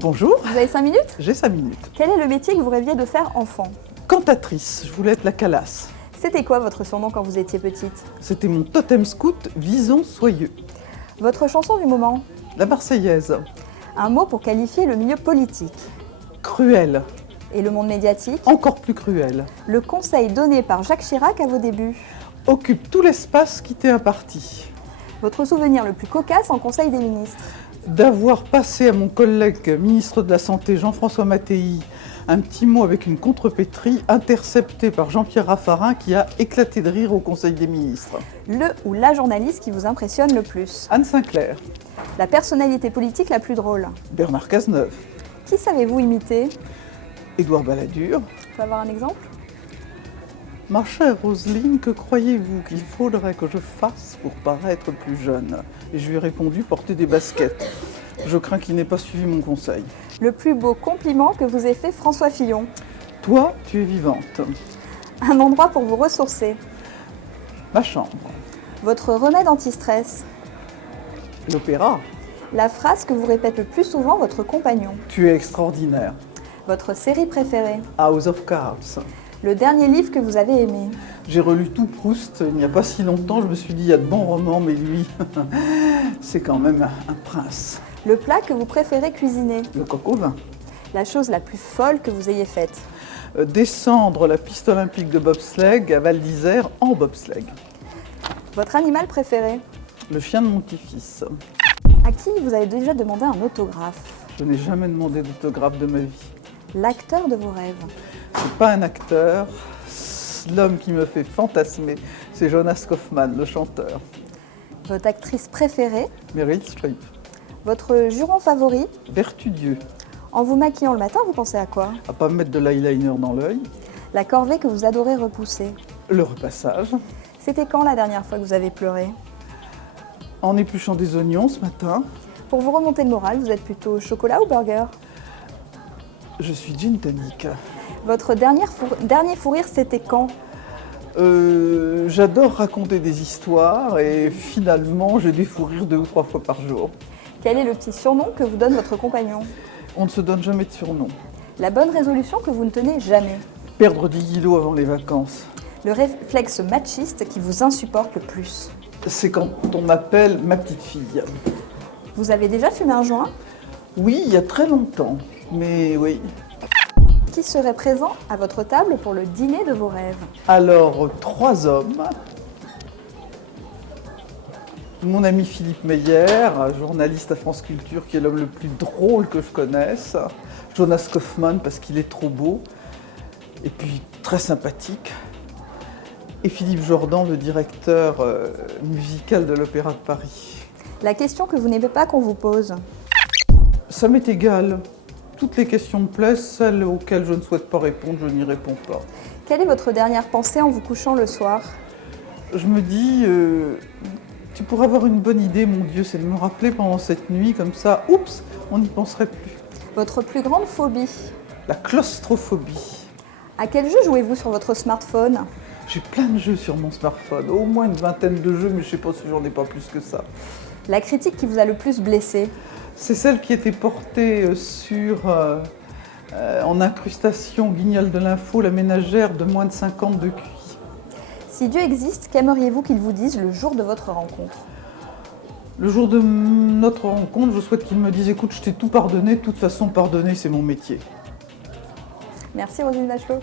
Bonjour, Vous avez 5 minutes? j'ai 5 minutes. Quel est le métier que vous rêviez de faire enfant? Cantatrice, je voulais être la Calas. C'était quoi votre surnom quand vous étiez petite? C'était mon totem scout, Vison Soyeux. Votre chanson du moment? La Marseillaise, Un mot pour qualifier le milieu politique. cruelle, Et le monde médiatique? encore plus cruelle. Le conseil donné par Jacques Chirac à vos débuts. Occupe tout l'espace qui t'est imparti. Votre souvenir le plus cocasse en conseil des ministres. D'avoir passé à mon collègue ministre de la Santé, Jean-François Mattei, un petit mot avec une contrepétrie interceptée par Jean-Pierre Raffarin qui a éclaté de rire au Conseil des ministres. Le ou la journaliste qui vous impressionne le plus. Anne Sinclair, La personnalité politique la plus drôle. Bernard Cazeneuve, Qui savez-vous imiter? Édouard Balladur. Je peux avoir un exemple? Ma chère Roselyne, que croyez-vous qu'il faudrait que je fasse pour paraître plus jeune? Et je lui ai répondu, porter des baskets. Je crains qu'il n'ait pas suivi mon conseil. Le plus beau compliment que vous ait fait François Fillon. Toi, tu es vivante. Un endroit pour vous ressourcer. Ma chambre. Votre remède anti-stress. L'opéra. La phrase que vous répète le plus souvent votre compagnon. Tu es extraordinaire. Votre série préférée. House of Cards. Le dernier livre que vous avez aimé. J'ai relu tout Proust il n'y a pas si longtemps. Je me suis dit, il y a de bons romans, mais lui, c'est quand même un prince. Le plat que vous préférez cuisiner. Le coq au vin. La chose la plus folle que vous ayez faite. Descendre la piste olympique de bobsleigh à Val d'Isère en bobsleigh. Votre animal préféré. Le chien de mon petit-fils. À qui vous avez déjà demandé un autographe. Je n'ai jamais demandé d'autographe de ma vie. L'acteur de vos rêves. C'est pas un acteur. L'homme qui me fait fantasmer, c'est Jonas Kaufmann, le chanteur. Votre actrice préférée. Meryl Streep. Votre juron favori. Bertudieu. En vous maquillant le matin, vous pensez à quoi? À pas me mettre de l'eyeliner dans l'œil. La corvée que vous adorez repousser. Le repassage. C'était quand la dernière fois que vous avez pleuré? En épluchant des oignons ce matin. Pour vous remonter le moral, vous êtes plutôt chocolat ou burger? Je suis gin tonic. Votre dernier fou rire, c'était quand? J'adore raconter des histoires et finalement j'ai des fous rires 2 ou 3 fois par jour. Quel est le petit surnom que vous donne votre compagnon? On ne se donne jamais de surnom. La bonne résolution que vous ne tenez jamais. Perdre 10 kilos avant les vacances. Le réflexe machiste qui vous insupporte le plus. C'est quand on m'appelle ma petite fille. Vous avez déjà fumé un joint? Oui, il y a très longtemps, mais oui. Qui serait présent à votre table pour le dîner de vos rêves? Alors, 3 hommes. Mon ami Philippe Meyer, journaliste à France Culture, qui est l'homme le plus drôle que je connaisse. Jonas Kaufmann, parce qu'il est trop beau. Et puis, très sympathique. Et Philippe Jordan, le directeur musical de l'Opéra de Paris. La question que vous n'aimez pas qu'on vous pose. Ça m'est égal. Toutes les questions me plaisent, celles auxquelles je ne souhaite pas répondre, je n'y réponds pas. Quelle est votre dernière pensée en vous couchant le soir? Je me dis, tu pourrais avoir une bonne idée, mon Dieu, c'est de me rappeler pendant cette nuit, comme ça, oups, on n'y penserait plus. Votre plus grande phobie? La claustrophobie. À quel jeu jouez-vous sur votre smartphone? J'ai plein de jeux sur mon smartphone, au moins une vingtaine de jeux, mais je ne sais pas si j'en ai pas plus que ça. La critique qui vous a le plus blessé? C'est celle qui était portée en incrustation Guignol de l'Info, la ménagère de moins de 50 de QI. Si Dieu existe, qu'aimeriez-vous qu'il vous dise le jour de votre rencontre? Le jour de notre rencontre, je souhaite qu'il me dise « Écoute, je t'ai tout pardonné, de toute façon, pardonner, c'est mon métier. » Merci Roselyne Bachelot.